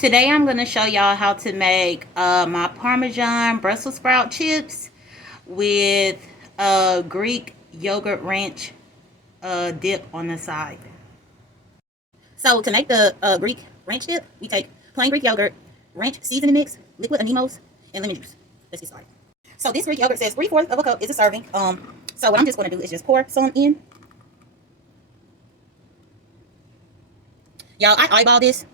Today I'm going to show y'all how to make my Parmesan Brussels sprout chips with Greek yogurt ranch dip on the side. So to make the Greek ranch dip, we take plain Greek yogurt, ranch seasoning mix, liquid aminos, and lemon juice. Let's get started. So this Greek yogurt says 3/4 of a cup is a serving. So what I'm just going to do is just pour some in. Y'all, I eyeball this.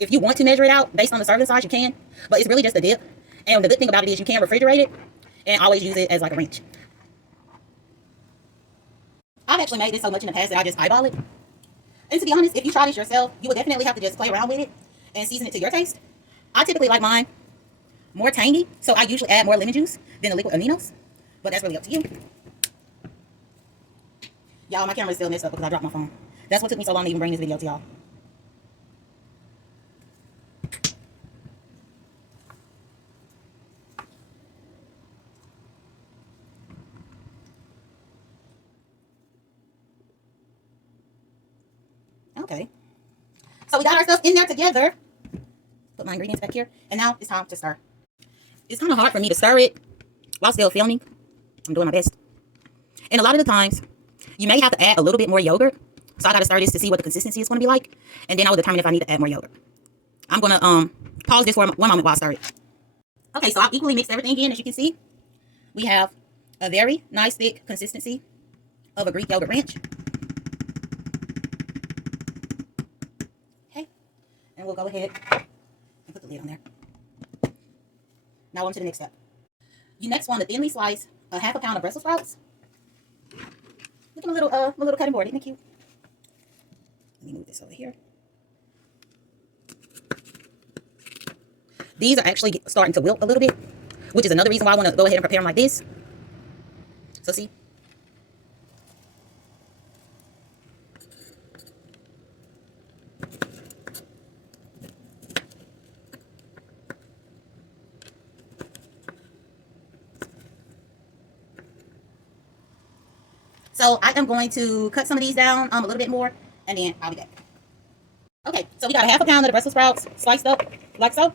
If you want to measure it out based on the serving size, you can. But it's really just a dip. And the good thing about it is you can refrigerate it and always use it as like a ranch. I've actually made this so much in the past that I just eyeball it. And to be honest, if you try this yourself, you would definitely have to just play around with it and season it to your taste. I typically like mine more tangy, so I usually add more lemon juice than the liquid aminos. But that's really up to you. Y'all, my camera is still messed up because I dropped my phone. That's what took me so long to even bring this video to y'all. Okay. So we got our stuff in there together. Put my ingredients back here. And now it's time to stir. It's kind of hard for me to stir it while still filming. I'm doing my best. And a lot of the times, you may have to add a little bit more yogurt. So I got to stir this to see what the consistency is going to be like. And then I will determine if I need to add more yogurt. I'm going to pause this for one moment while I stir it. Okay, so I've equally mixed everything in. As you can see, we have a very nice thick consistency of a Greek yogurt ranch. Okay, and we'll go ahead and put the lid on there. Now on to the next step. You next want to thinly slice a half a pound of Brussels sprouts. Look at my little cutting board. Isn't it cute? Let me move this over here. These are actually starting to wilt a little bit, which is another reason why I want to go ahead and prepare them like this. So see. So I am going to cut some of these down a little bit more, and then I'll be back. Okay, so we got a half a pound of the Brussels sprouts sliced up like so.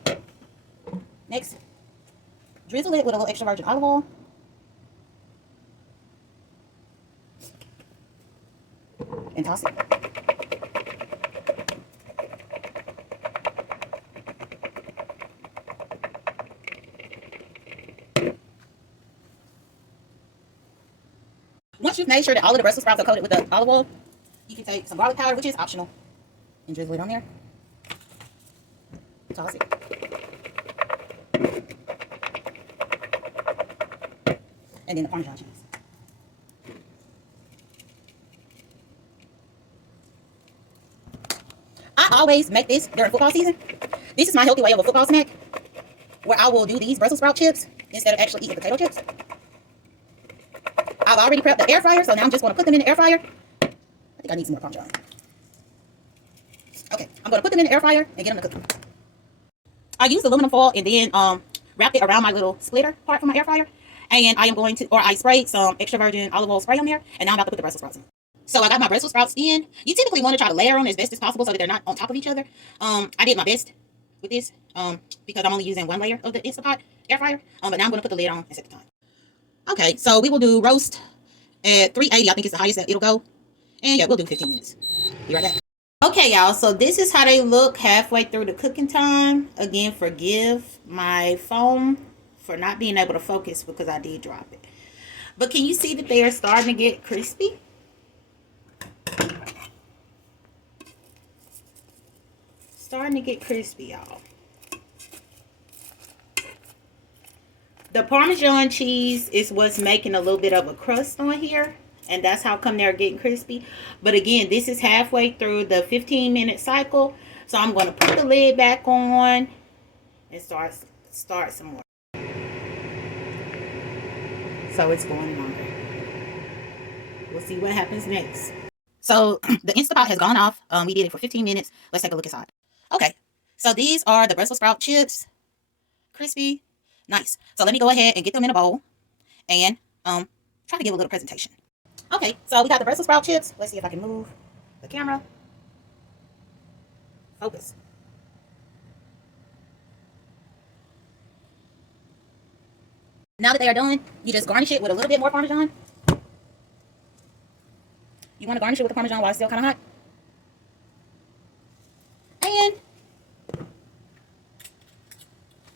Next, drizzle it with a little extra virgin olive oil. And toss it. Once you've made sure that all of the Brussels sprouts are coated with the olive oil, you can take some garlic powder, which is optional, and drizzle it on there. Toss it. And then the Parmesan cheese. I always make this during football season. This is my healthy way of a football snack, where I will do these Brussels sprout chips instead of actually eating potato chips. I've already prepped the air fryer, so now I'm just going to put them in the air fryer. I think I need some more Parmesan. Okay, I'm going to put them in the air fryer and get them to cook. I used aluminum foil and then wrapped it around my little splitter part for my air fryer. And I am going to, or I sprayed some extra virgin olive oil spray on there. And now I'm about to put the Brussels sprouts in. So I got my Brussels sprouts in. You typically want to try to layer them as best as possible so that they're not on top of each other. I did my best with this because I'm only using one layer of the Instapot air fryer. But now I'm going to put the lid on and set the time. Okay, so we will do roast at 380. I think it's the highest that it'll go. And yeah, we'll do 15 minutes. Be right back. Okay, y'all, so this is how they look halfway through the cooking time. Again, forgive my phone for not being able to focus because I did drop it. But can you see that they are starting to get crispy? Starting to get crispy, y'all. The Parmesan cheese is what's making a little bit of a crust on here. And that's how come they're getting crispy. But again, this is halfway through the 15-minute cycle. So I'm going to put the lid back on and start some more. So it's going longer. We'll see what happens next. So the Instapot has gone off. We did it for 15 minutes. Let's take a look inside. Okay. So these are the Brussels sprout chips. Crispy. Nice. So let me go ahead and get them in a bowl and try to give a little presentation. Okay, so we got the Brussels sprout chips. Let's see if I can move the camera. Focus. Now that they are done, you just garnish it with a little bit more Parmesan. You want to garnish it with the Parmesan while it's still kind of hot. And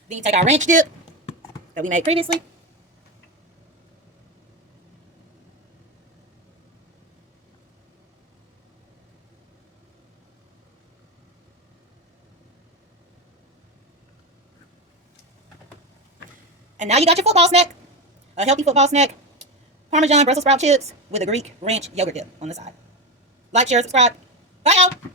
then you take our ranch dip that we made previously. And now you got your football snack. A healthy football snack. Parmesan Brussels sprout chips with a Greek ranch yogurt dip on the side. Like, share, subscribe. Bye, y'all.